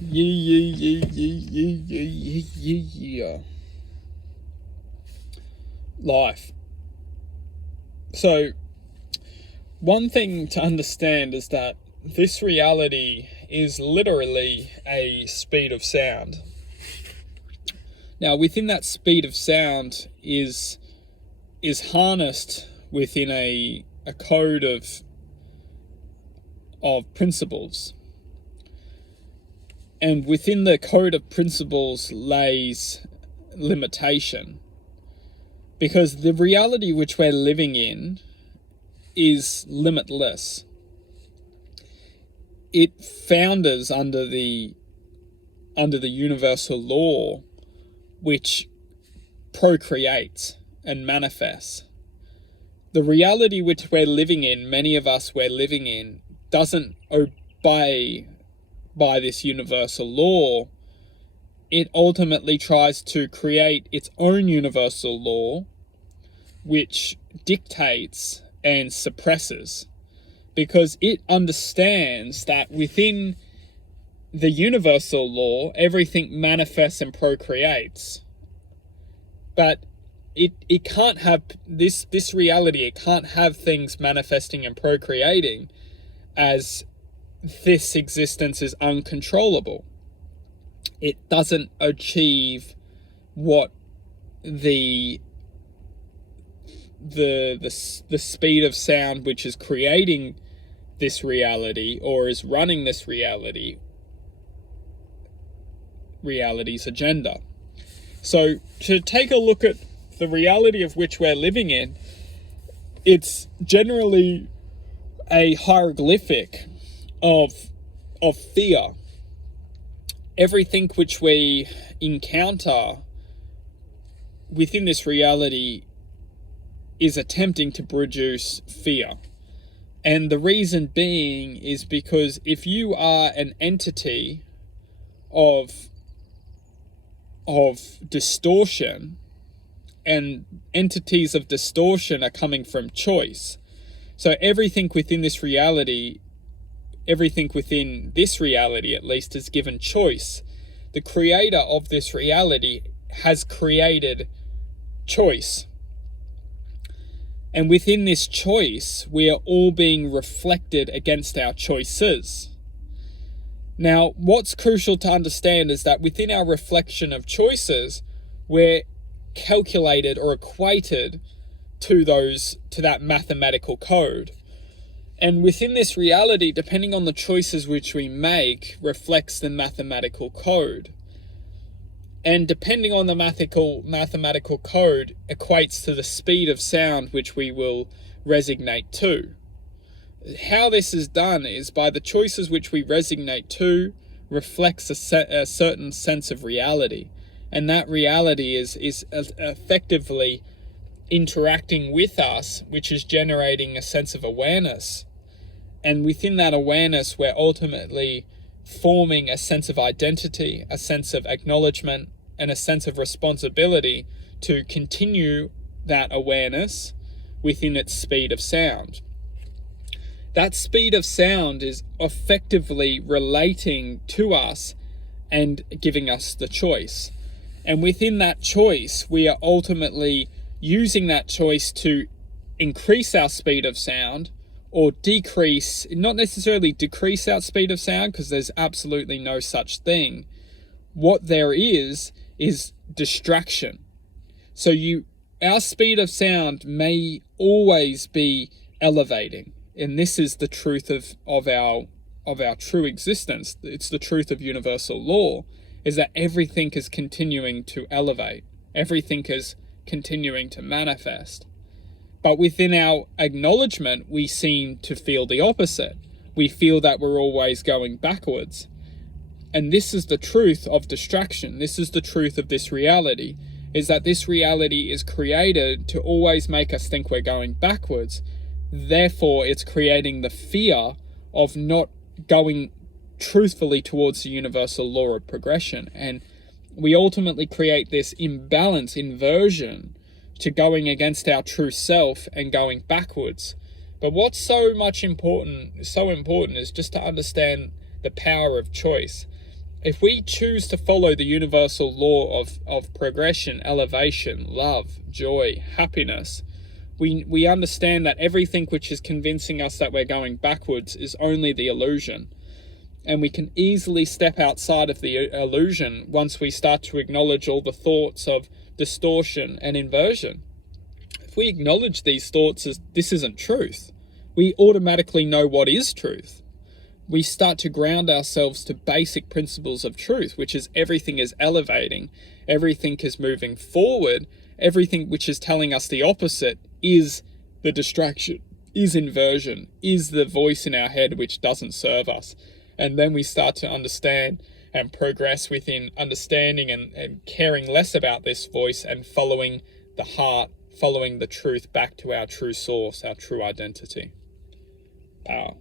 Yeah. Life. So, one thing to understand is that this reality is literally a speed of sound. Now, within that speed of sound is harnessed within a code of principles. And within the code of principles lays limitation. Because the reality which we're living in is limitless. It founders under the universal law which procreates and manifests. The reality which we're living in, many of us we're living in, doesn't obey by this universal law. It ultimately tries to create its own universal law, which dictates and suppresses, because it understands that within the universal law, everything manifests and procreates. But it can't have this reality, it can't have things manifesting and procreating, as this existence is uncontrollable. It doesn't achieve what the speed of sound which is creating this reality, or is running this reality's agenda. So to take a look at the reality of which we're living in, it's generally a hieroglyphic of fear. Everything which we encounter within this reality is attempting to produce fear. And the reason being is because if you are an entity of distortion, and entities of distortion are coming from choice. So everything within this reality at least, is given choice. The creator of this reality has created choice. And within this choice, we are all being reflected against our choices. Now, what's crucial to understand is that within our reflection of choices, we're calculated or equated to that mathematical code. And within this reality, depending on the choices which we make, reflects the mathematical code. And depending on the mathematical code, equates to the speed of sound which we will resonate to. How this is done is by the choices which we resonate to reflects a certain sense of reality. And that reality is effectively interacting with us, which is generating a sense of awareness. And within that awareness, we're ultimately forming a sense of identity, a sense of acknowledgement, and a sense of responsibility to continue that awareness within its speed of sound. That speed of sound is effectively relating to us and giving us the choice. And within that choice, we are ultimately using that choice to increase our speed of sound, or decrease, not necessarily decrease our speed of sound, because there's absolutely no such thing. What there is distraction. So our speed of sound may always be elevating. And this is the truth of our true existence. It's the truth of universal law, is that everything is continuing to elevate. Everything is continuing to manifest. But within our acknowledgement, we seem to feel the opposite. We feel that we're always going backwards. And this is the truth of distraction. This is the truth of this reality, is that this reality is created to always make us think we're going backwards. Therefore, it's creating the fear of not going truthfully towards the universal law of progression. And we ultimately create this imbalance, inversion, to going against our true self and going backwards. But what's so important is just to understand the power of choice. if we choose to follow the universal law of progression, elevation, love, joy, happiness, we understand that everything which is convincing us that we're going backwards is only the illusion. And we can easily step outside of the illusion once we start to acknowledge all the thoughts of distortion and inversion. If we acknowledge these thoughts as this isn't truth, we automatically know what is truth. We start to ground ourselves to basic principles of truth, which is everything is elevating, everything is moving forward, everything which is telling us the opposite is the distraction, is inversion, is the voice in our head which doesn't serve us. And then we start to understand and progress within understanding and caring less about this voice and following the heart, following the truth back to our true source, our true identity. Power.